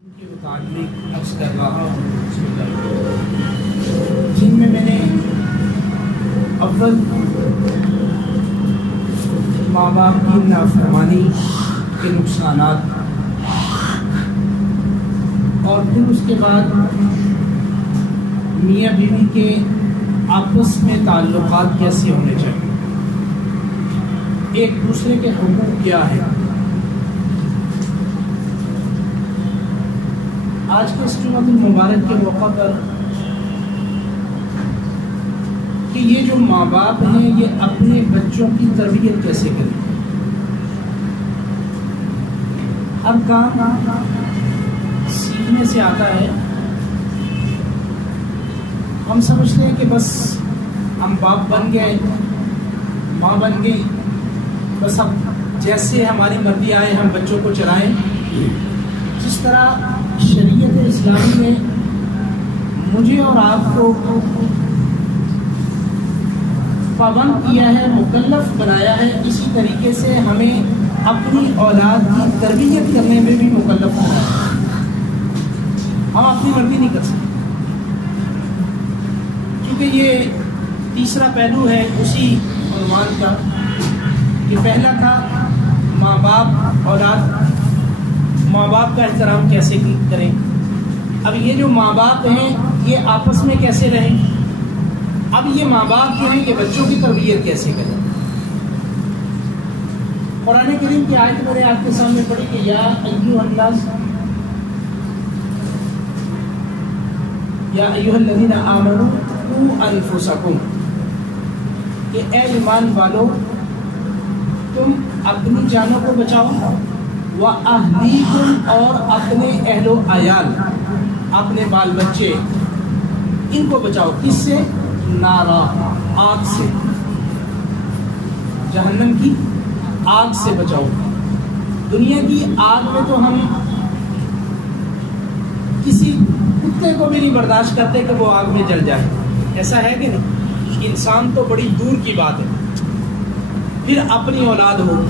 کے متعلق عرض کر رہا ہوں جن میں نے اول ماں باپ کی نافرمانی کے نقصانات اور پھر اس کے بعد میاں بیوی کے آپس میں تعلقات کیسے ہونے چاہیے، ایک دوسرے کے حقوق کیا ہے۔ آج کے اس جمعۃ المبارک کے موقع پر کہ یہ جو ماں باپ ہیں یہ اپنے بچوں کی تربیت کیسے کریں۔ ہر کام سیکھنے سے آتا ہے۔ ہم سمجھتے ہیں کہ بس ہم باپ بن گئے، ماں بن گئی، بس اب جیسے ہماری مرضی آئے ہم بچوں کو چلائیں۔ جس طرح شریعت اسلامی نے مجھے اور آپ کو پابند کیا ہے، مکلف بنایا ہے، اسی طریقے سے ہمیں اپنی اولاد کی تربیت کرنے میں بھی مکلف بنایا ہے۔ ہم اپنی مرضی نہیں کر سکتے، کیونکہ یہ تیسرا پہلو ہے اسی عنوان کا کہ پہلا تھا ماں باپ اولاد، ماں باپ کا احترام کیسے کریں۔ اب یہ جو ماں باپ ہیں یہ آپس میں کیسے رہیں۔ اب یہ ماں باپ جو ہیں یہ بچوں کی تربیت کیسے کریں۔ قرآن کریم کی آیت میں نے آپ کے سامنے پڑھی کہ یا ایھا الناس یا ایھا الذین آمنوا قوا انفسکم، کہ اے ایمان والو تم اپنی جانوں کو بچاؤ، وَأَهْلِيكُمْ اور اپنے اہل و عیال، اپنے بال بچے، ان کو بچاؤ۔ کس سے؟ نارا، آگ سے، جہنم کی آگ سے بچاؤ۔ دنیا کی آگ میں تو ہم کسی کتے کو بھی نہیں برداشت کرتے کہ وہ آگ میں جل جائے، ایسا ہے کہ نہیں؟ انسان تو بڑی دور کی بات ہے، پھر اپنی اولاد ہو،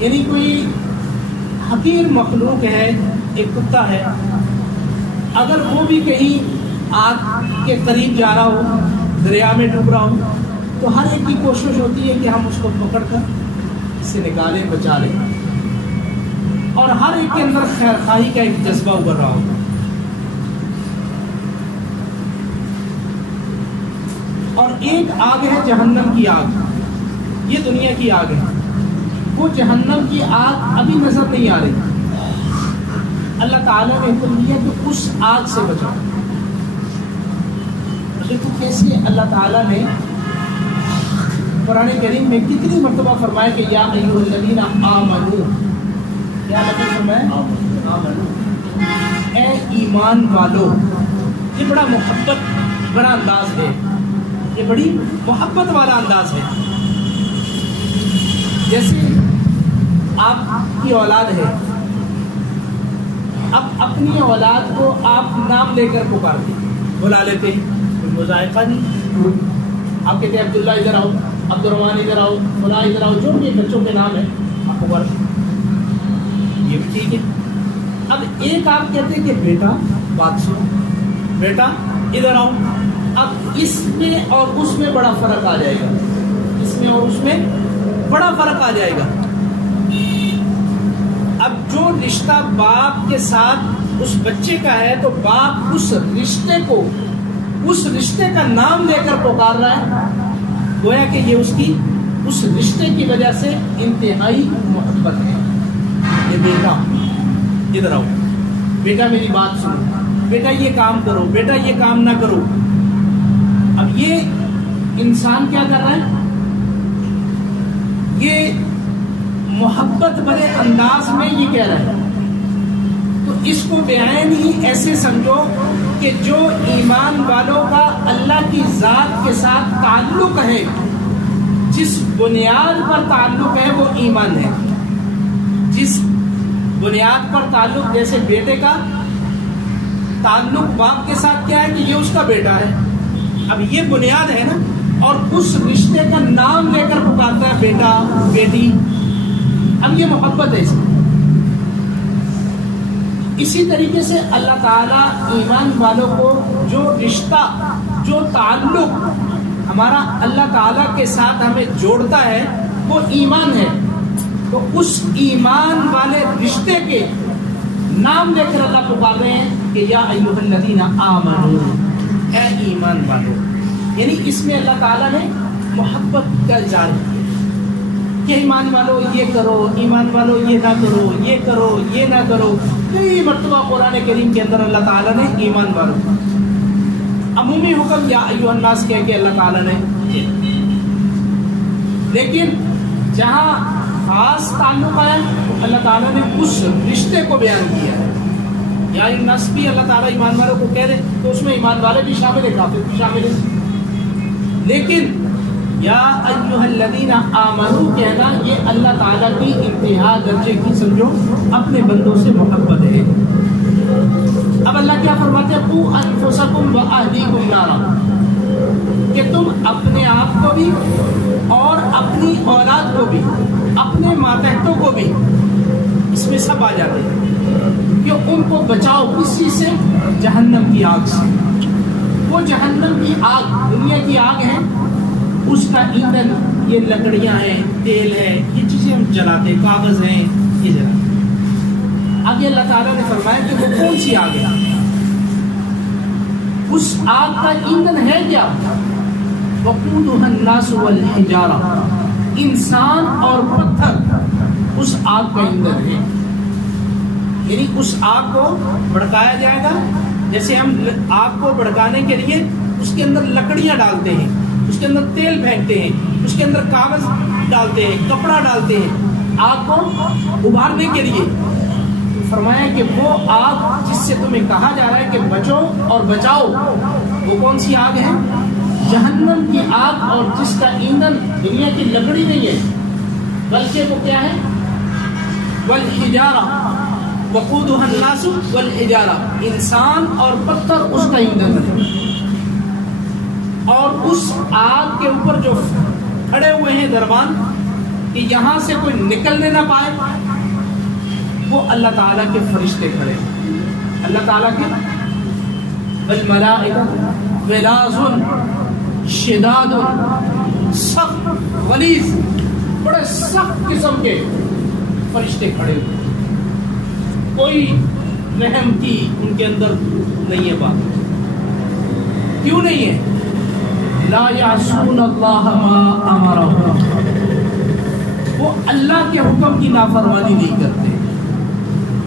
یعنی کوئی حقیر مخلوق ہے، ایک کتا ہے، اگر وہ بھی کہیں آگ کے قریب جا رہا ہو، دریا میں ڈوب رہا ہو، تو ہر ایک کی کوشش ہوتی ہے کہ ہم اس کو پکڑ کر اس سے نکالیں، بچا لیں، اور ہر ایک کے اندر خیر خواہی کا ایک جذبہ ابھر رہا ہو۔ اور ایک آگ ہے جہنم کی آگ، یہ دنیا کی آگ ہے، وہ جہنم کی آگ ابھی نظر نہیں آ رہی۔ اللہ تعالیٰ نے حکم دیا کہ اس آگ سے بچاؤ۔ دیکھو کیسے اللہ تعالیٰ نے قرآن کریم میں کتنی مرتبہ فرمایا کہ یا ایھا الذین آمنوا، کیا لفظ فرمایا؟ آمنوا، اے ایمان والو۔ یہ بڑا محبت بڑا انداز ہے، یہ بڑی محبت والا انداز ہے۔ جیسے آپ کی اولاد ہے، اب اپنی اولاد کو آپ نام لے کر پکارتے، بلا لیتے، کوئی مذائقہ نہیں۔ آپ کہتے ہیں عبداللہ ادھر آؤ، عبد الرحمن ادھر آؤ، فلاں ادھر آؤ، جو بھی بچوں کے نام ہے آپ پکارتے، یہ بھی ٹھیک ہے۔ اب ایک آپ کہتے ہیں کہ بیٹا بات سنو، بیٹا ادھر آؤ، اب اس میں اور اس میں بڑا فرق آ جائے گا، اس میں اور اس میں بڑا فرق آ جائے گا۔ اب جو رشتہ باپ کے ساتھ اس بچے کا ہے تو باپ اس رشتے کا نام لے کر پکار رہا ہے، گویا کہ یہ اس رشتے کی وجہ سے انتہائی محبت ہے۔ یہ بیٹا ادھر آؤ، بیٹا میری بات سنو، بیٹا یہ کام کرو، بیٹا یہ کام نہ کرو۔ اب یہ انسان کیا کر رہا ہے؟ یہ محبت بڑے انداز میں یہ کہہ رہا ہے، تو اس کو بعین ہی ایسے سمجھو کہ جو ایمان والوں کا اللہ کی ذات کے ساتھ تعلق ہے، جس بنیاد پر تعلق ہے وہ ایمان ہے۔ جس بنیاد پر تعلق، جیسے بیٹے کا تعلق باپ کے ساتھ کیا ہے کہ یہ اس کا بیٹا ہے، اب یہ بنیاد ہے نا، اور اس رشتے کا نام لے کر پکارتا ہے بیٹا بیٹی، اب یہ محبت ہے اس میں۔ اسی طریقے سے اللہ تعالیٰ ایمان والوں کو جو رشتہ، جو تعلق ہمارا اللہ تعالیٰ کے ساتھ ہمیں جوڑتا ہے وہ ایمان ہے. تو اس ایمان والے رشتے کے نام دے کر اللہ پکار رہے ہیں کہ یا ایھا الذین آمنوا، اے ایمان والو. یعنی اس میں اللہ تعالیٰ نے محبت کا اظہار کیا کہ ایمان والو یہ کرو، ایمان والو یہ نہ کرو، یہ کرو یہ نہ کرو. کئی مرتبہ قرآن کریم کے اندر اللہ تعالیٰ نے ایمان والوں عمومی حکم یا ایھا الناس کہہ کے اللہ تعالیٰ نے کیا. لیکن جہاں خاص تعلق آیا اللہ تعالیٰ نے اس رشتے کو بیان کیا ہے. یا ایھا الناس بھی اللہ تعالیٰ ایمان والوں کو کہہ رہے تو اس میں ایمان والے بھی شامل ہے، کافر بھی شامل ہے. لیکن یا ایھا الذین آمنوا کہنا یہ اللہ تعالیٰ کی انتہا درجے کی سمجھو اپنے بندوں سے محبت ہے. اب اللہ کیا فرماتے ہیں؟ قوا انفسکم واہلیکم نارا، کہ تم اپنے آپ کو بھی اور اپنی اولاد کو بھی، اپنے ماتحتوں کو بھی، اس میں سب آ جاتے ہیں کہ ان کو بچاؤ کس چیز سے؟ جہنم کی آگ سے. وہ جہنم کی آگ دنیا کی آگ ہے، اس کا ایندھن یہ لکڑیاں ہیں، تیل ہے، یہ چیزیں ہم جلاتے، کاغذ ہیں یہ جلاتے. آگے اللہ تعالیٰ نے فرمایا کہ وہ کون سی آگ ہے؟ اس آگ کا ایندھن ہے کیا؟ وقودها الناس والحجارہ، انسان اور پتھر اس آگ کا ایندھن ہے. یعنی اس آگ کو بھڑکایا جائے گا. جیسے ہم آگ کو بھڑکانے کے لیے اس کے اندر لکڑیاں ڈالتے ہیں، اس کے اندر تیل پھینکتے ہیں، اس کے اندر کاغذ ڈالتے ہیں، کپڑا ڈالتے ہیں آگ کو ابھارنے کے لیے. فرمایا کہ وہ آگ جس سے تمہیں کہا جا رہا ہے کہ بچو اور بچاؤ، وہ کون سی آگ ہے؟ جہنم کی آگ. اور جس کا ایندھن دنیا کی لکڑی نہیں ہے بلکہ وہ کیا ہے؟ والحجارہ، وقودها الناس والحجارہ، انسان اور پتھر اس کا ایندھن ہے. اور اس آگ کے اوپر جو کھڑے ہوئے ہیں دربان کہ یہاں سے کوئی نکلنے نہ پائے، وہ اللہ تعالیٰ کے فرشتے کھڑے ہیں. اللہ تعالیٰ کے والملائکہ غلاظ شداد، سخت غلیظ، بڑے سخت قسم کے فرشتے کھڑے ہوئے. کوئی رحم کی ان کے اندر نہیں ہے بات. کیوں نہیں ہے؟ لا یعصون اللہ ما امرهم، وہ اللہ کے حکم کی نافرمانی نہیں کرتے.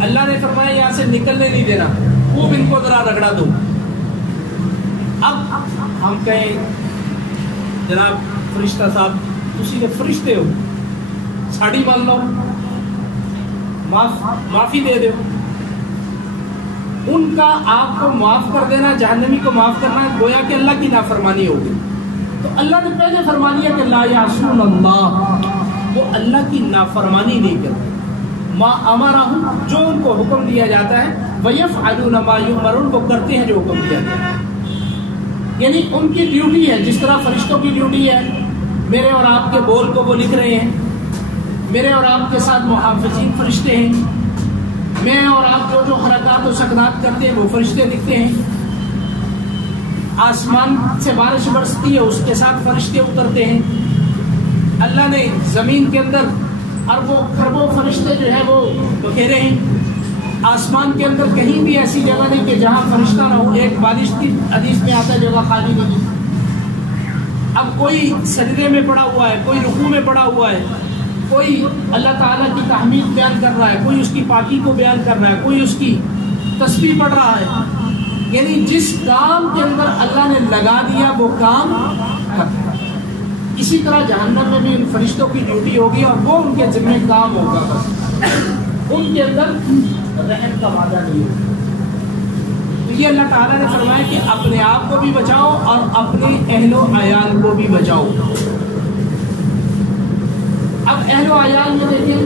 اللہ نے فرمایا یہاں سے نکلنے نہیں دینا، خوب ان کو ذرا رگڑا دو. اب ہم کہیں جناب فرشتہ صاحب تسی نے فرشتے ہو، ساڑی مان لو، معافی دے دو. ان کا آپ کو معاف کر دینا، جہنمی کو معاف کرنا گویا کہ اللہ کی نافرمانی ہوگی. تو اللہ نے پہلے فرما دیا کہ لا یعصون اللہ، وہ اللہ کی نافرمانی نہیں کرتے. ما امرہم، جو ان کو حکم دیا جاتا ہے، ویفعلون ما یؤمرون، وہ کرتے ہیں جو حکم دیا جاتا ہے. یعنی ان کی ڈیوٹی ہے، جس طرح فرشتوں کی ڈیوٹی ہے میرے اور آپ کے بول کو وہ لکھ رہے ہیں، میرے اور آپ کے ساتھ محافظین فرشتے ہیں، میں اور آپ جو حرکات و سکنات کرتے ہیں وہ فرشتے لکھتے ہیں. آسمان سے بارش برستی ہے، اس کے ساتھ فرشتے اترتے ہیں. اللہ نے زمین کے اندر اربوں خربوں فرشتے جو ہے وہ بکھیرے ہیں. آسمان کے اندر کہیں بھی ایسی جگہ نہیں کہ جہاں فرشتہ نہ ہو. ایک بالش کی حدیث میں آتا ہے جگہ خالی نہیں. اب کوئی سجدے میں پڑا ہوا ہے، کوئی رکوع میں پڑا ہوا ہے، کوئی اللہ تعالیٰ کی تحمید بیان کر رہا ہے، کوئی اس کی پاکی کو بیان کر رہا ہے، کوئی اس کی تسبیح پڑھ رہا ہے. یعنی جس کام کے اندر اللہ نے لگا دیا وہ کام کرتا ہے. اسی طرح جہنم میں بھی ان فرشتوں کی ڈیوٹی ہوگی اور وہ ان کے ذمہ کام ہوگا. بس ان کے اندر رحم کا وعدہ نہیں ہوگا. تو یہ اللہ تعالیٰ نے فرمایا کہ اپنے آپ کو بھی بچاؤ اور اپنے اہل و عیال کو بھی بچاؤ. اب اہل و عیال میں دیکھیں،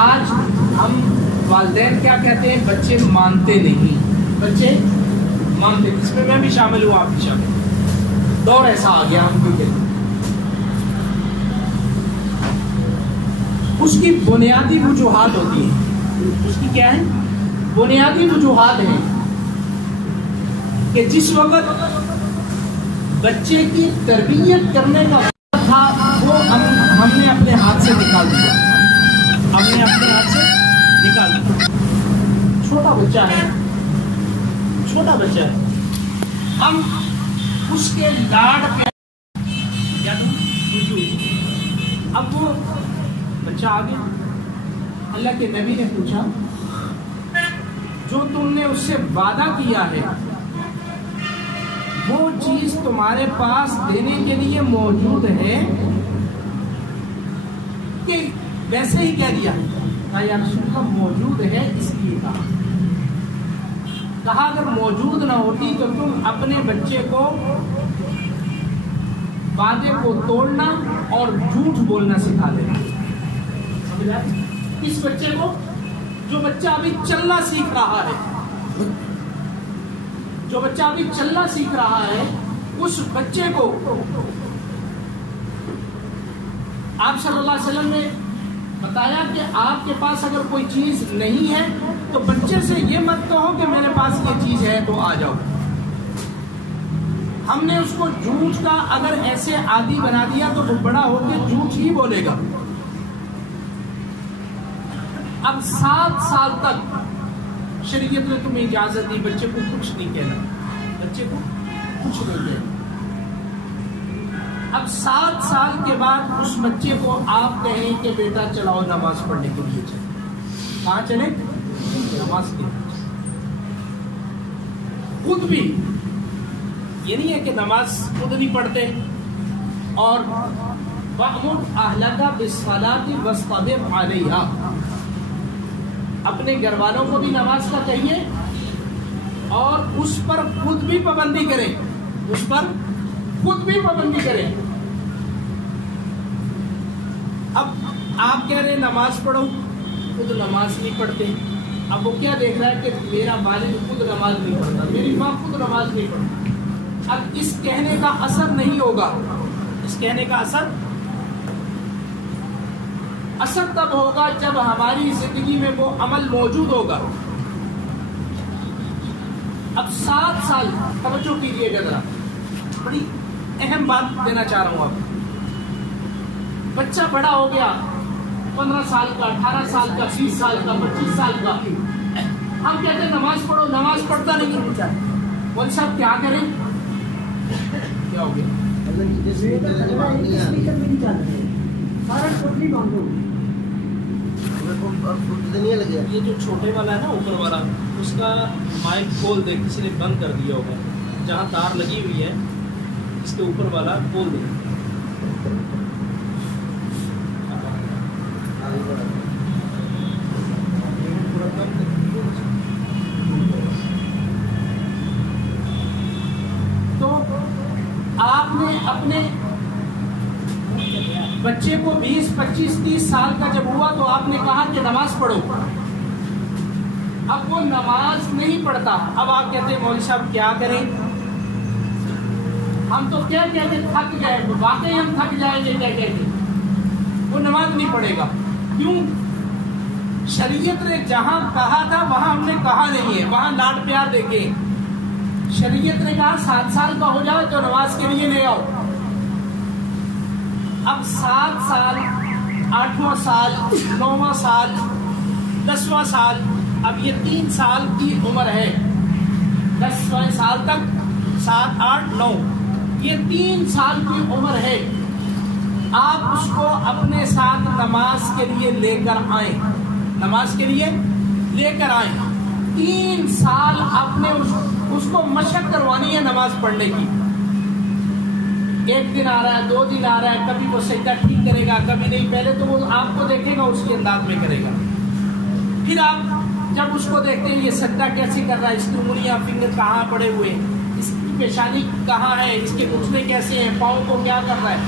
آج ہم والدین کیا کہتے ہیں؟ بچے مانتے نہیں، بچے مانتے. اس میں میں بھی شامل ہوں، آپ بھی شامل. دور ایسا آ گیا ہم کو. اس کی بنیادی وجوہات ہوتی ہیں. اس کی کیا ہے بنیادی وجوہات ہیں کہ جس وقت بچے کی تربیت کرنے کا وقت تھا وہ ہم نے اپنے ہاتھ سے نکال دیا، چھوٹا بچہ ہے، ہم اس کے لاڈ پہ اب وہ بچہ آ گیا، اللہ کے نبی نے پوچھا جو تم نے اس سے وعدہ کیا ہے وہ چیز تمہارے پاس دینے کے لیے موجود ہے کہ ویسے ہی کہہ دیا؟ یا رسول اللہ موجود ہے، اس لیے کہا اگر موجود نہ ہوتی تو تم اپنے بچے کو وعدے کو توڑنا اور جھوٹ بولنا سکھا دینا۔ سمجھا؟ اس بچے کو، جو بچہ ابھی چلنا سیکھ رہا ہے، اس بچے کو آپ صلی اللہ علیہ وسلم نے بتایا کہ آپ کے پاس اگر کوئی چیز نہیں ہے تو بچے سے یہ مت کہو کہ میرے پاس یہ چیز ہے تو آ جاؤ۔ ہم نے اس کو جھوٹ کا اگر ایسے عادی بنا دیا تو وہ بڑا ہو کے جھوٹ ہی بولے گا۔ اب 7 سال تک شریعت نے تمہیں اجازت دی بچے کو کچھ نہیں کہنا، اب 7 سال کے بعد اس بچے کو آپ کہیں کہ بیٹا چلاؤ نماز پڑھنے کے لیے چلے، کہاں چلے؟ نماز کے لیے۔ خود بھی یہ نہیں ہے کہ نماز خود نہیں پڑھتے، اور وَأْمُرْ أَهْلَكَ بِالصَّلَاةِ وَاصْطَبِرْ عَلَيْهَا، اپنے گھر والوں کو بھی نماز کا کہیے اور اس پر خود بھی پابندی کریں، اب آپ کہہ رہے ہیں نماز پڑھو، خود نماز نہیں پڑھتے، اب وہ کیا دیکھ رہا ہے کہ میرا والد خود نماز نہیں پڑھتا، میری ماں خود نماز نہیں پڑھتی۔ اب اس کہنے کا اثر نہیں ہوگا، اثر تب ہوگا جب ہماری زندگی میں وہ عمل موجود ہوگا۔ اب 7 سال توجہ کیجیے گا ذرا، بڑی اہم بات دینا چاہ رہا ہوں آپ۔ بچہ بڑا ہو گیا، 15 سال کا، 18 سال کا، 20 سال کا، 25 سال کا، ہم کہتے ہیں نماز پڑھو، نماز پڑھتا نہیں۔ مولوی صاحب کیا کریں؟ کیا ہو گیا؟ یہ جو چھوٹے والا ہے نا، اوپر والا، اس کا مائک کھول دے، کسی نے بند کر دیا ہوگا، جہاں تار لگی ہوئی ہے اس کے اوپر والا کھول دے۔ تو آپ نے اپنے بچے کو 20، 25، 30 سال کا جب ہوا تو آپ نے کہا کہ نماز پڑھو، اب وہ نماز نہیں پڑھتا، اب آپ کہتے ہیں مولوی صاحب کیا کریں؟ ہم تو کیا کہتے تھک گئے، واقعی ہم تھک جائیں گے کیا کہتے، وہ نماز نہیں پڑھے گا۔ کیوں؟ شریعت نے جہاں کہا تھا وہاں ہم نے کہا نہیں ہے، وہاں لاڈ پیار دیکھے۔ شریعت نے کہا 7 سال کا ہو جائے تو نماز کے لیے لے آؤ۔ اب 7 سال، 8واں سال، 9واں سال، 10واں سال، اب یہ 3 سال کی عمر ہے، 10واں سال تک 7، 8، 9، یہ 3 سال کی عمر ہے۔ آپ اس کو اپنے ساتھ نماز کے لیے لے کر آئیں، 3 سال آپ نے اس کو مشق کروانی ہے نماز پڑھنے کی۔ 1 دن آ رہا ہے، 2 دن آ رہا ہے، کبھی وہ سجدہ ٹھیک کرے گا، کبھی نہیں، پہلے تو وہ آپ کو دیکھے گا اس کے انداز میں کرے گا، پھر آپ جب اس کو دیکھتے ہیں یہ سجدہ کیسے کر رہا ہے، اس کی انگلیاں، فنگر کہاں پڑے ہوئے ہیں، اس کی پیشانی کہاں ہے، اس کے گھٹنے کیسے ہیں، پاؤں کو کیا کر رہا ہے۔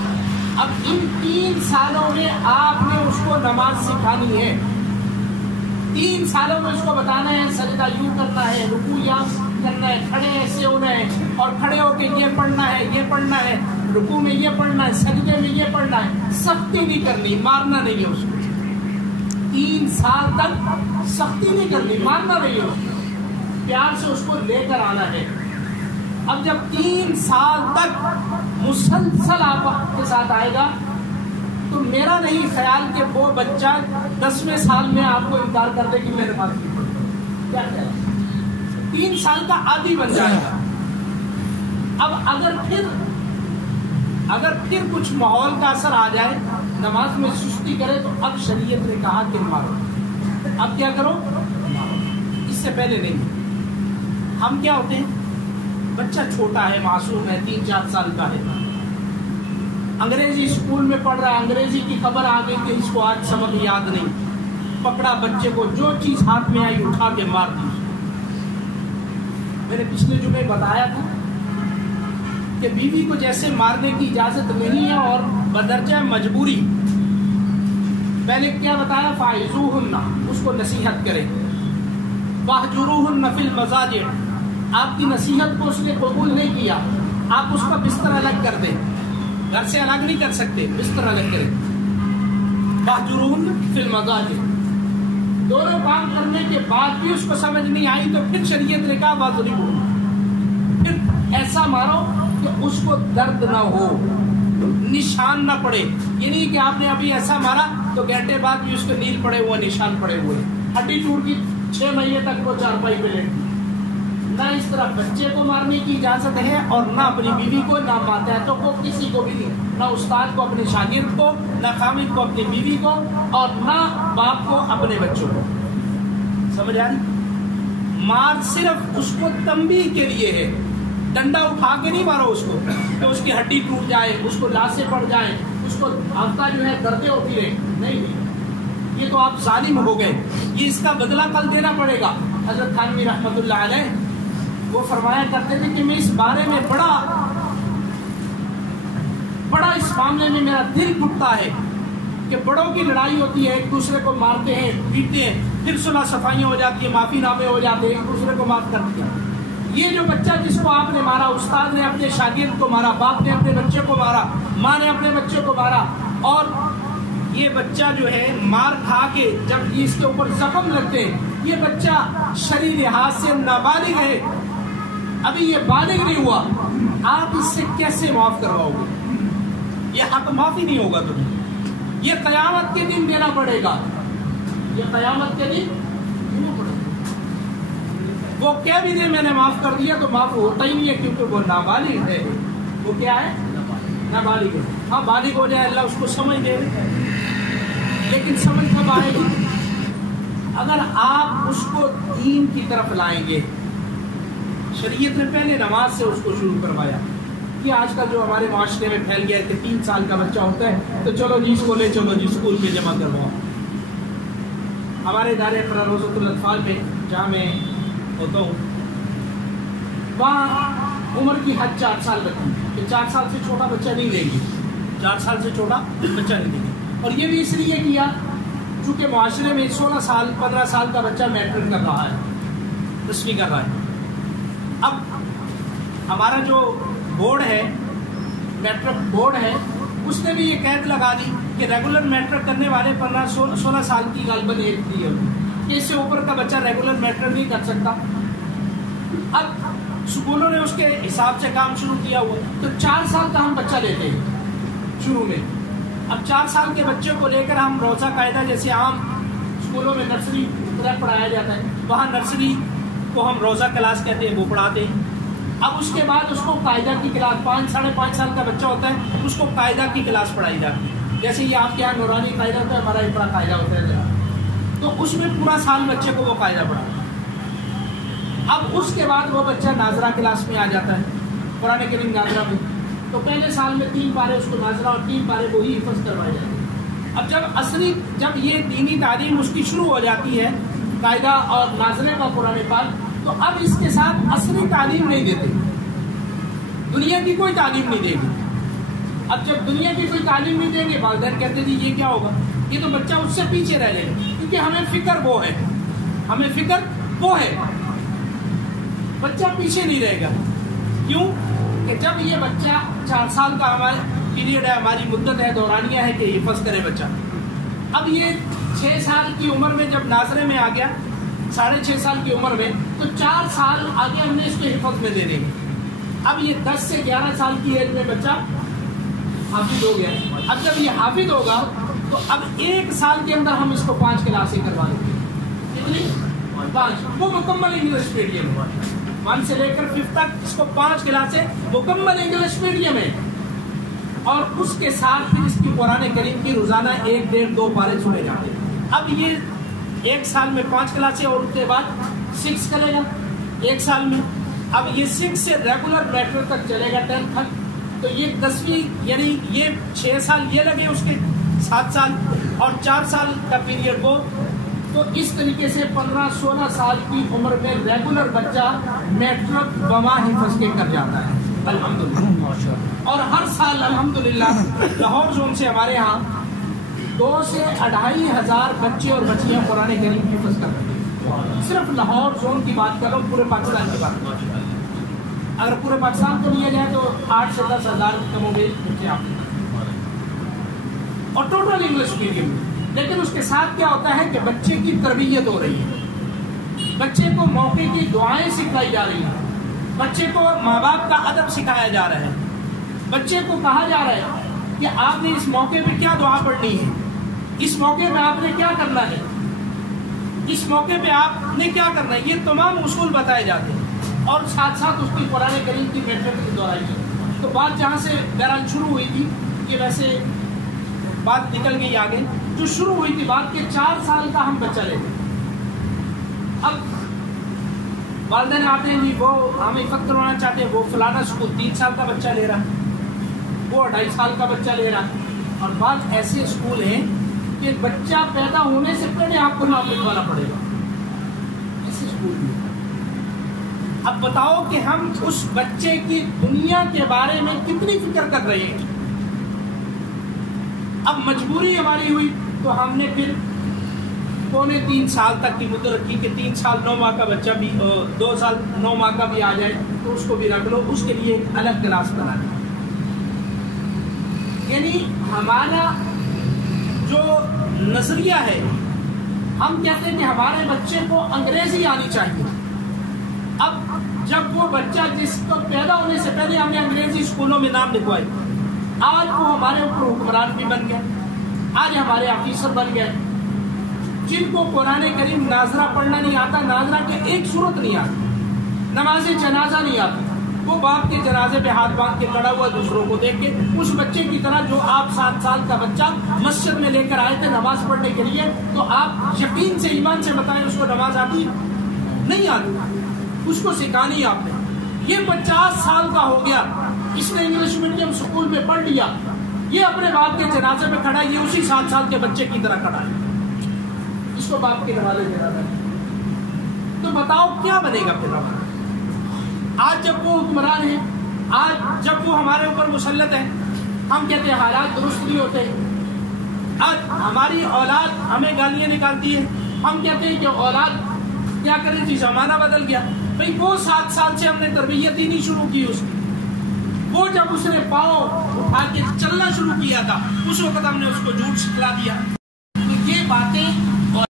اب ان 3 سالوں میں آپ نے اس کو نماز سکھانی ہے، 3 سالوں میں اس کو بتانا ہے سجدہ یوں کرنا ہے، رکوع یہاں کرنا ہے، کھڑے ایسے ہونا ہے، اور کھڑے ہو کے یہ پڑھنا ہے، یہ پڑھنا ہے، رکوع میں یہ پڑھنا ہے، سجدے میں یہ پڑھنا ہے، سختی نہیں کرنی، مارنا نہیں ہے اس کو۔ 3 سال تک سختی نہیں کرنی، ماننا نہیں ہے، پیار سے اس کو لے کر آنا ہے۔ اب جب 3 سال تک مسلسل آپ کے ساتھ آئے گا تو میرا نہیں خیال کہ وہ بچہ 10ویں سال میں آپ کو انکار کر دے کہ میں نے بات کی، کیا خیال؟ 3 سال کا عادی بن جائے گا۔ اب اگر پھر کچھ ماحول کا اثر آ جائے، نماز میں سستی کرے، تو اب شریعت نے کہا کہ مارو۔ اب کیا کرو؟ اس سے پہلے نہیں۔ ہم کیا ہوتے ہیں، بچہ چھوٹا ہے، معصوم ہے، 3-4 سال کا ہے، انگریزی اسکول میں پڑھ رہا ہے، انگریزی کی خبر آ گئی کہ اس کو آج سبق یاد نہیں، پکڑا بچے کو، جو چیز ہاتھ میں آئی اٹھا کے مار دی۔ میں نے پچھلے جمعے بتایا تھا کہ بیوی کو جیسے مارنے کی اجازت نہیں ہے اور بدرجہ مجبوری، پہلے کیا بتایا؟ فَاعِظُوهُنَّ، اس کو نصیحت کرے، وَاهْجُرُوهُنَّ فِي الْمَضَاجِعِ، آپ کی نصیحت کو اس نے قبول نہیں کیا، آپ اس کا بستر الگ کر دیں، گھر سے الگ نہیں کر سکتے، بستر الگ کریں۔ وَاهْجُرُوهُنَّ فِي الْمَضَاجِعِ، دونوں کام کرنے کے بعد بھی اس کو سمجھ نہیں آئی تو پھر شریعت نے کہا وَاضْرِبُوهُنَّ، پھر ایسا مارو کہ اس کو درد نہ ہو، نشان نہ پڑے۔ یہ نہیں کہ آپ نے ابھی ایسا مارا تو گھنٹے بعد بھی اس کے نیل پڑے ہوئے، نشان پڑے ہوئے، ہڈی ٹوٹ گئی، 6 مہینے تک وہ چارپائی پہ لیٹ گئی۔ نہ اس طرح بچے کو مارنے کی اجازت ہے اور نہ اپنی بیوی کو، نہ ماتحتوں کو، کسی کو بھی نہیں، نہ استاد کو اپنے شاگرد کو، نہ خامد کو اپنی بیوی کو، اور نہ باپ کو اپنے بچوں کو۔ سمجھ آ رہی؟ مار صرف اس کو تنبیہ کے لیے ہے، ڈنڈا اٹھا کے نہیں مارو اس کو کہ اس کی ہڈی ٹوٹ جائے، اس کو لاشیں پڑ جائیں، اس کو آفتہ جو ہے دردیں ہوتی رہے، نہیں، یہ تو آپ ظالم ہو گئے، یہ اس کا بدلہ کل دینا پڑے گا۔ حضرت تھانوی رحمۃ اللہ علیہ وہ فرمایا کرتے تھے کہ میں اس بارے میں بڑا اس معاملے میں میرا دل ٹوٹتا ہے کہ بڑوں کی لڑائی ہوتی ہے، ایک دوسرے کو مارتے ہیں، پیٹتے ہیں، پھر صلح صفائیاں ہو جاتی ہیں، معافی نامے ہو جاتے ہیں، ایک دوسرے کو معاف کرتے ہیں۔ یہ جو بچہ جس کو آپ نے مارا، استاد نے اپنے شاگرد کو مارا، باپ نے اپنے بچے کو مارا، ماں نے اپنے بچے کو مارا، اور یہ بچہ جو ہے مار کھا کے جب اس کے اوپر زخم لگتے ہیں، یہ بچہ شرعی لحاظ سے نابالغ ہے، ابھی یہ بالغ نہیں ہوا، آپ اس سے کیسے معاف کرواؤ گے؟ یہ حق معافی نہیں ہوگا تمہیں، یہ قیامت کے دن دینا پڑے گا، یہ قیامت کے دن دینا پڑے گا۔ وہ کہہ بھی دے میں نے معاف کر دیا تو معاف ہوتا ہی نہیں ہے، کیونکہ وہ نابالغ ہے۔ وہ کیا ہے؟ نابالغ ہے۔ ہاں بالغ ہو جائے اللہ اس کو سمجھ دے، لیکن سمجھ کب آئے گی؟ اگر آپ اس کو دین کی طرف لائیں گے۔ شریعت نے پہلے نماز سے اس کو شروع کروایا، کہ آج کل جو ہمارے معاشرے میں پھیل گیا ہے کہ 3 سال کا بچہ ہوتا ہے تو چلو جی اس کو لے چلو جی اسکول میں جمع کرواؤ۔ ہمارے ادارے روضۃ الاطفال میں جہاں میں ہوتا ہوں، وہاں عمر کی حد 4 سال رکھی کہ 4 سال سے چھوٹا بچہ نہیں لیں گے، 4 سال سے چھوٹا بچہ نہیں دیں گے۔ اور یہ بھی اس لیے کیا چونکہ معاشرے میں 16 سال 15 سال کا بچہ میٹرک کر رہا ہے، 10ویں کر رہا ہے۔ اب ہمارا جو بورڈ ہے، میٹرک بورڈ ہے، اس نے بھی یہ قید لگا دی کہ ریگولر میٹرک کرنے والے 16 سال کی غالباً ایج دی ہے کہ اس سے اوپر کا بچہ ریگولر میٹرک نہیں کر سکتا۔ اب اسکولوں نے اس کے حساب سے کام شروع کیا ہوا، تو 4 سال کا ہم بچہ لیتے ہیں شروع میں۔ اب 4 سال کے بچے کو لے کر ہم روزہ قاعدہ جیسے عام اسکولوں میں نرسری پڑھایا جاتا ہے، وہاں نرسری کو ہم روزہ کلاس کہتے ہیں، وہ پڑھاتے ہیں۔ اب اس کے بعد اس کو قاعدہ کی کلاس، 5 ساڑھے 5 سال کا بچہ ہوتا ہے، اس کو قاعدہ کی کلاس پڑھائی جاتی ہے۔ جیسے یہ آپ کے یہاں نورانی قاعدہ ہوتا ہے، ہمارا یہ بڑا قاعدہ ہوتا ہے، تو اس میں پورا سال بچے کو وہ قاعدہ پڑھاتا ہے۔ اب اس کے بعد وہ بچہ ناظرہ کلاس میں آ جاتا ہے، قرآن کریم ناظرہ میں، تو پہلے سال میں 3 پارے اس کو ناظرہ اور 3 پارے وہی حفظ کروائے جاتے ہیں۔ اب جب یہ دینی تعلیم اس کی شروع ہو جاتی ہے، قاعدہ اور ناظرے کا قرآن پاک، تو اب اس کے ساتھ اصلی تعلیم نہیں دیتے، دنیا کی کوئی تعلیم نہیں دے گی۔ اب جب دنیا کی کوئی تعلیم نہیں دیں گے، والدین کہتے ہیں یہ کیا ہوگا، یہ تو بچہ اس سے پیچھے رہ جائے گا، کیونکہ ہمیں فکر وہ ہے، بچہ پیچھے نہیں رہے گا۔ کیوں کہ جب یہ بچہ 4 سال کا ہمارا پیریڈ ہے، ہماری مدت ہے، دورانیہ ہے کہ حفظ کرے بچہ، اب یہ 6 سال کی عمر میں جب ناظرے میں آ گیا، 6.5 سال کی عمر میں، تو 4 سال آگے ہم نے اس کے حفظ میں دے دیں گے. اب یہ 10 سے 11 سال کی ایج میں بچہ حافظ ہو گیا. اب جب یہ حافظ ہوگا تو اب 1 سال کے اندر ہم اس کو 5 کلاسیں کروا دیں گے. کتنی؟ 5. وہ مکمل انگلش میڈیم 1 سے لے کر 5 تک اس کو 5 کلاسیں مکمل انگلش میڈیم ہے. اور اس کے ساتھ پھر اس کی قرآن کریم کی روزانہ 1 1.5 2 پارے سنے جاتے ہیں. اب یہ 1 سال میں 5 کلاسیں اور اس کے بعد 6 کرے گا 1 سال میں. اب یہ 6 سے ریگولر میٹرک تک چلے گا 10 تک. تو یہ 10ویں یعنی یہ 6 سال یہ لگے اس کے 7 سال اور 4 سال کا پیریڈ وہ. تو اس طریقے سے 15-16 سال کی عمر میں ریگولر بچہ میٹرک بما حفظ کے کر جاتا ہے الحمدللہ. اور ہر سال الحمدللہ لاہور زون سے ہمارے ہاں 2 سے 2.5 ہزار بچے اور بچیاں قرآن کریم حفظ کر رہے ہیں. صرف لاہور زون کی بات کرو، پورے پاکستان کی بات کرو. اگر پورے پاکستان کو لیا جائے تو 8 سے 10 ہزار کم و بیش بچے آپ اور ٹوٹل انگلش میڈیم. لیکن اس کے ساتھ کیا ہوتا ہے کہ بچے کی تربیت ہو رہی ہے، بچے کو موقع کی دعائیں سکھائی جا رہی ہیں، بچے کو ماں باپ کا ادب سکھایا جا رہا ہے، بچے کو کہا جا رہا ہے کہ آپ نے اس موقع پہ کیا دعا پڑھنی ہے، اس موقع پہ آپ نے کیا کرنا ہے، اس موقع پہ آپ نے کیا کرنا ہے. یہ تمام اصول بتائے جاتے ہیں. اور ساتھ ساتھ اس کی قرآن کریم کی میٹرک کی دہرائی ہے. تو بات جہاں سے بہرحال شروع ہوئی تھی کہ ویسے بات نکل گئی آگے. جو شروع ہوئی تھی بات کہ 4 سال کا ہم بچہ لے گئے. اب والدین آتے ہیں جی وہ ہم حفظ کروانا چاہتے ہیں، وہ فلانا اسکول 3 سال کا بچہ لے رہا ہے، وہ 2.5 سال کا بچہ لے رہا ہے. اور بعض ایسے اسکول ہیں کہ بچہ پیدا ہونے سے پہلے آپ کو نام لکھوانا پڑے گا. ایسے اسکول بھی. اب بتاؤ کہ ہم اس بچے کی دنیا کے بارے میں کتنی فکر کر رہے ہیں. اب مجبوری ہماری ہوئی تو ہم نے پھر 2.25 سال تک کی مدت رکھی کہ 3 سال 9 ماہ کا بچہ بھی 2 سال 9 ماہ کا بھی آ جائے تو اس کو بھی رکھ لو. اس کے لیے ایک الگ کلاس بنا دی. یعنی ہمارا جو نظریہ ہے، ہم کہتے ہیں کہ ہمارے بچے کو انگریزی آنی چاہیے. اب جب وہ بچہ جس کو پیدا ہونے سے پہلے ہم نے انگریزی اسکولوں میں نام لکھوائے، آج وہ ہمارے اوپر حکمران بھی بن گئے، آج ہمارے آفیسر بن گئے. جن کو قرآن کریم ناظرہ پڑھنا نہیں آتا، ناظرہ کے ایک صورت نہیں آتی، نماز جنازہ نہیں آتی، وہ باپ کے جنازے پہ ہاتھ باندھ کے کھڑا ہوا دوسروں کو دیکھ کے اس بچے کی طرح جو آپ 7 سال کا بچہ مسجد میں لے کر آئے تھے نماز پڑھنے کے لیے، تو آپ یقین سے ایمان سے بتائیں اس کو نماز آتی نہیں آتی، اس کو سکھانی آپ نے. یہ 50 سال کا ہو گیا، اس نے انگلش میڈیم اسکول میں پڑھ لیا، یہ اپنے باپ کے جنازے میں کھڑا ہے، یہ اسی 7 سال کے بچے کی طرح کھڑا ہے، اس کو باپ کے حوالے دے رہا ہے. تو بتاؤ کیا بنے گا پھر ہمارا؟ آج جب وہ حکمران ہیں، آج جب وہ ہمارے اوپر مسلط ہیں، ہم کہتے ہیں حالات درست نہیں ہوتے. آج ہماری اولاد ہمیں گالیاں نکالتی ہے، ہم کہتے ہیں کہ اولاد کیا کرے جی زمانہ بدل گیا. بھئی وہ 7 سال سے ہم نے تربیت ہی نہیں شروع کی اس کی. وہ جب اس نے پاؤں اٹھا کے چلنا شروع کیا تھا اس وقت ہم نے اس کو جھوٹ سکھلا دیا. تو یہ باتیں اور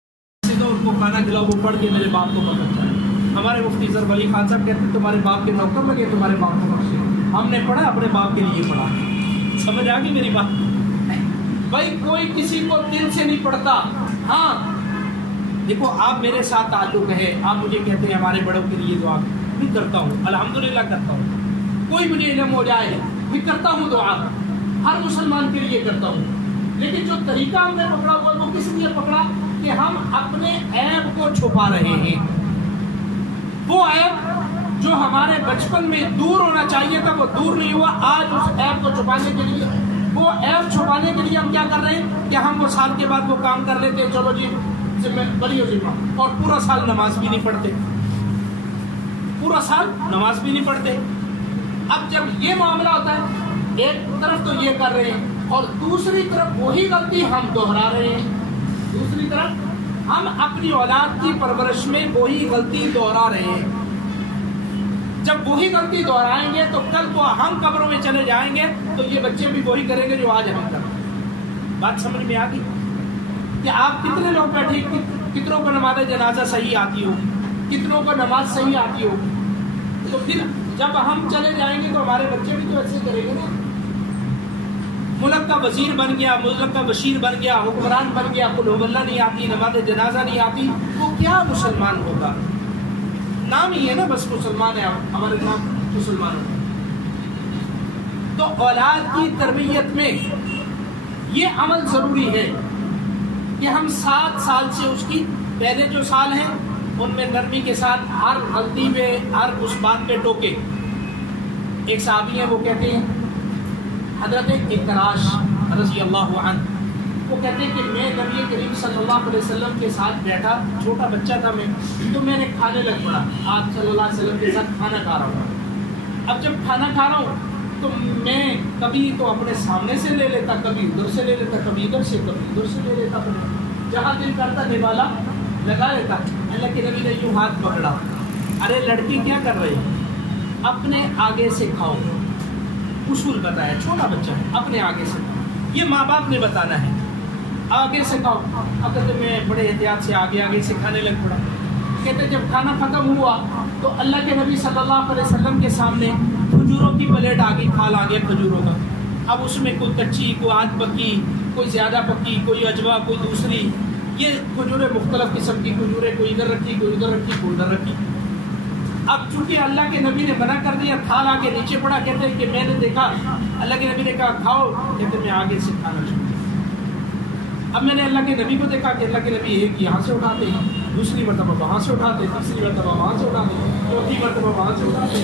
ان کو کھانا کھلاؤ وہ پڑھ کے میرے باپ کو پتہ چلا. ہمارے مفتی ظفر علی خان صاحب کہتے ہیں تمہارے باپ کے نوکر لگے تمہارے باپ کو بخشے. ہم نے پڑھا اپنے باپ کے لیے پڑھا. سمجھ آ گئی میری بات؟ بھائی کوئی کسی کو دل سے نہیں پڑھتا. ہاں دیکھو آپ میرے ساتھ تعلق ہے، آپ مجھے کہتے ہیں ہمارے بڑوں کے لیے دعا بھی کرتا ہوں، الحمدللہ کرتا ہوں. کوئی مجھے علم ہو جائے بھی کرتا ہوں دعا، ہر مسلمان کے لیے کرتا ہوں. لیکن جو طریقہ ہم نے پکڑا ہوا وہ کس لیے پکڑا کہ ہم اپنے عیب کو چھپا رہے ہیں. وہ عیب جو ہمارے بچپن میں دور ہونا چاہیے تھا وہ دور نہیں ہوا. آج اس عیب کو چھپانے کے لیے، وہ عیب چھپانے کے لیے ہم کیا کر رہے ہیں کہ ہم وہ سال کے بعد وہ کام کر لیتے ہیں، چلو جی بری ہو ذمہ، اور پورا سال نماز بھی نہیں پڑھتے، پورا سال نماز بھی نہیں پڑھتے. اب جب یہ معاملہ ہوتا ہے ایک طرف تو یہ کر رہے ہیں اور دوسری طرف وہی غلطی ہم دوہرا رہے ہیں. دوسری طرف ہم اپنی اولاد کی پرورش میں وہی غلطی دوہرا رہے ہیں. جب وہی غلطی دوہرائیں گے تو کل کو ہم قبروں میں چلے جائیں گے تو یہ بچے بھی وہی کریں گے جو آج ہم کر رہے ہیں. بات سمجھ میں آ گئی؟ کہ آپ کتنے لوگ بیٹھے، کتنوں کو نماز جنازہ صحیح آتی ہوگی، کتنوں کو نماز صحیح آتی ہوگی، تو پھر جب ہم چلے جائیں گے تو ہمارے بچے بھی تو ایسے کریں گے نا. ملک کا وزیر بن گیا، ملک کا بشیر بن گیا، حکمران بن گیا، قل هو اللہ نہیں آتی، نماز جنازہ نہیں آتی، وہ کیا مسلمان ہوگا؟ نام ہی ہے نا بس مسلمان ہے، ہمارے نام مسلمان ہوگا. تو اولاد کی تربیت میں یہ عمل ضروری ہے کہ ہم 7 سال سے اس کی پہلے جو سال ہیں ان میں نرمی کے ساتھ ہر غلطی پہ، ہر اس بات پہ ٹوکے. ایک صحابی ہیں وہ کہتے ہیں، حضرت اکراش رضی اللہ عنہ، وہ کہتے ہیں کہ میں نبی کریم صلی اللہ علیہ وسلم کے ساتھ بیٹھا، چھوٹا بچہ تھا میں، تو میں نے کھانے لگ پڑا، آپ صلی اللہ علیہ وسلم کے ساتھ کھانا کھا رہا ہوں. اب جب کھانا کھا رہا ہوں تو میں کبھی تو اپنے سامنے سے لے لیتا، کبھی ادھر سے لے لیتا، کبھی ادھر سے، کبھی ادھر سے لے لیتا، جہاں دل کرتا نوالا لگا لیتا. اللہ کے نبی نے یوں ہاتھ پکڑا، ارے لڑکی کیا کر رہی، اپنے آگے سے کھاؤ. اصول بتایا، چھوٹا بچہ ہے، اپنے آگے سے کھاؤ، یہ ماں باپ نے بتانا ہے، آگے سے کھاؤ. اگر میں بڑے احتیاط سے آگے سے کھانے لگ پڑا. کہتے جب کھانا ختم ہوا تو اللہ کے نبی صلی اللہ علیہ وسلم کے سامنے کھجوروں کی پلیٹ آ گئی، تھال آ گیا کھجوروں کا. اب اس میں کوئی کچی، کوئی آدھ پکی، کوئی زیادہ پکی، کوئی اجوا، کوئی دوسری، یہ کھجوریں مختلف قسم کی کھجوریں، کوئی ادھر رکھی، کوئی ادھر رکھی، کوئی ادھر رکھی. اب چونکہ اللہ کے نبی نے منع کر دیا، تھال آ کے نیچے پڑا. کہتے ہیں کہ میں نے دیکھا، اللہ کے نبی نے کہا کھاؤ، کہتے میں آگے سے کھانا شروع. اب میں نے اللہ کے نبی کو دیکھا کہ اللہ کے نبی ایک یہاں سے اٹھاتے ہیں، دوسری مرتبہ وہاں سے اٹھاتے، تیسری مرتبہ وہاں سے اٹھاتے، چوتھی مرتبہ وہاں سے اٹھاتے.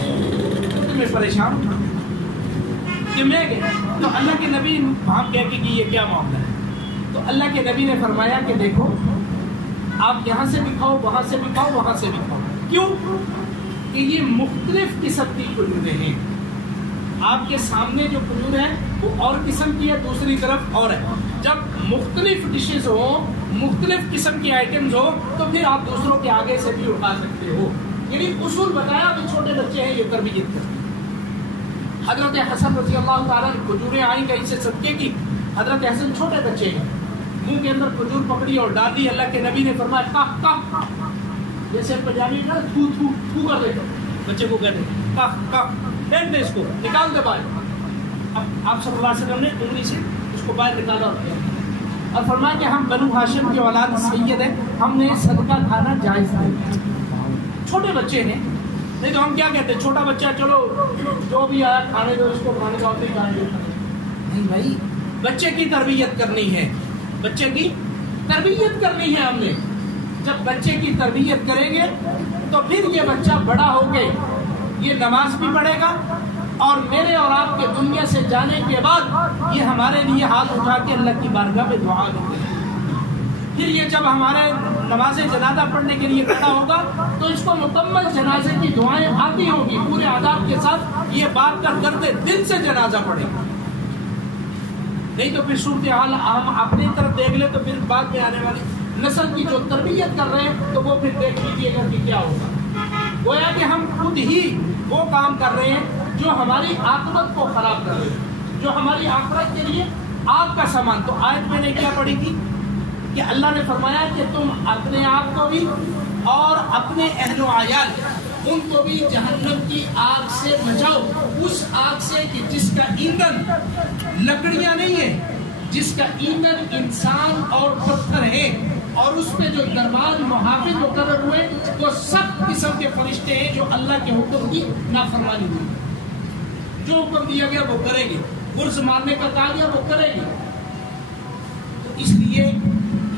تو میں پریشان تھا کہ میں گیا تو اللہ کے نبی وہاں کہہ کے کہ یہ کیا معاملہ ہے. تو اللہ کے نبی نے فرمایا کہ دیکھو آپ یہاں سے بھی کھاؤ، وہاں سے بھی کھاؤ، وہاں سے بھی کھاؤ. کیوں کہ یہ مختلف قسم کی کھجوریں ہیں. آپ کے سامنے جو کھجور ہے وہ اور قسم کی ہے، دوسری طرف اور ہے. جب مختلف ڈشز ہو، مختلف قسم کی آئٹمز ہو تو پھر آپ دوسروں کے آگے سے بھی اٹھا سکتے ہو. یعنی اصول بتایا کہ چھوٹے بچے ہیں یہ تربیت کرتے. حضرت حسن رضی اللہ تعالیٰ کھجوریں آئیں کہیں سے صدقے کی. حضرت حسن چھوٹے بچے ہیں، منہ کے اندر کھجور پکڑی اور ڈال دی. اللہ کے نبی نے فرمایا کاف کاف، جیسے پنجابی کا تھو تھو تھو کر دیتا بچے کو، کہتے کاف کاف، پھینک دے اس کو، نکال دے باہر. اب آپ صلی اللہ علیہ وسلم نے انگلی سے اس کو باہر نکالا اور فرمایا کہ ہم بنو ہاشم کی اولاد سید ہیں، ہم نے صدقہ کھانا جائز نہیں. چھوٹے بچے ہیں، نہیں تو ہم کیا کہتے ہیں چھوٹا بچہ چلو جو بھی آیا کھانے دو، اس کو کھانے کا ہوتے کھانے دو. نہیں بھائی، بچے کی تربیت کرنی ہے، بچے کی تربیت کرنی ہے ہم نے. جب بچے کی تربیت کریں گے تو پھر یہ بچہ بڑا ہو کے یہ نماز بھی پڑھے گا اور میرے اور آپ کے دنیا سے جانے کے بعد یہ ہمارے لیے ہاتھ اٹھا کے اللہ کی بارگاہ میں دعا کرے گا. پھر یہ جب ہمارے نماز جنازہ پڑھنے کے لیے کھڑا ہوگا تو اس کو مکمل جنازے کی دعائیں آتی ہوں گی، پورے آداب کے ساتھ یہ بات کر کرتے دل سے جنازہ پڑھے گا. نہیں تو پھر صورتحال ہم اپنی طرف دیکھ لیں تو پھر بعد میں آنے والی نسل کی جو تربیت کر رہے ہیں تو وہ پھر دیکھ لیجیے گا کہ کیا ہوگا. گویا کہ ہم خود ہی وہ کام کر رہے ہیں جو ہماری عاقبت کو خراب کر رہے ہیں، جو ہماری آخرت کے لیے آگ کا سامان. تو آیت میں نے کیا پڑھی تھی کہ اللہ نے فرمایا کہ تم اپنے آپ کو بھی اور اپنے اہل و عیال ان کو بھی جہنم کی آگ سے بچاؤ. اس آگ سے کہ جس کا ایندھن لکڑیاں نہیں ہے، جس کا ایندھن انسان اور پتھر ہے، اور اس پہ جو دربان محافظ مقرر ہوئے وہ سب قسم کے فرشتے ہیں جو اللہ کے حکم کی نافرمانی ہوئی. جو حکم دیا گیا وہ کرے گی، گرز مارنے کا کہا گیا وہ کرے گی. تو اس لیے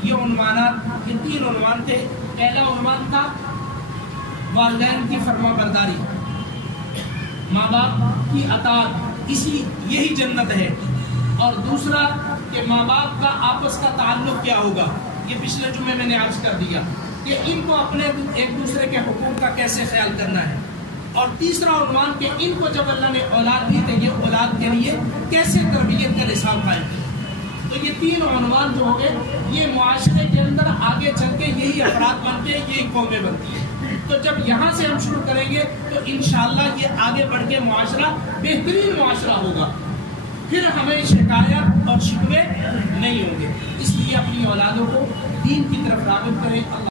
یہ عنوانات، یہ 3 عنوان تھے. پہلا عنوان تھا والدین کی فرما برداری، ماں باپ کی اطاعت، یہی جنت ہے. اور دوسرا کہ ماں باپ کا آپس کا تعلق کیا ہوگا، یہ پچھلے جمعے میں نے عرض کر دیا کہ ان کو اپنے ایک دوسرے کے حقوق کا کیسے خیال کرنا ہے. اور تیسرا عنوان کہ ان کو جب اللہ نے اولاد دی تو یہ اولاد کے لیے کیسے تربیت کا نصاب قائم کیا. تو یہ 3 عنوان جو ہو گئے، یہ معاشرے کے اندر آگے چل کے یہی افراد بنتے ہیں، یہی قومیں بنتی ہیں. تو جب یہاں سے ہم شروع کریں گے تو انشاءاللہ یہ آگے بڑھ کے معاشرہ بہترین معاشرہ ہوگا، پھر ہمیں شکایت اور شکوے نہیں ہوں گے. اس لیے لیے اپنی اولادوں کو دین کی طرف راغب کریں. اللہ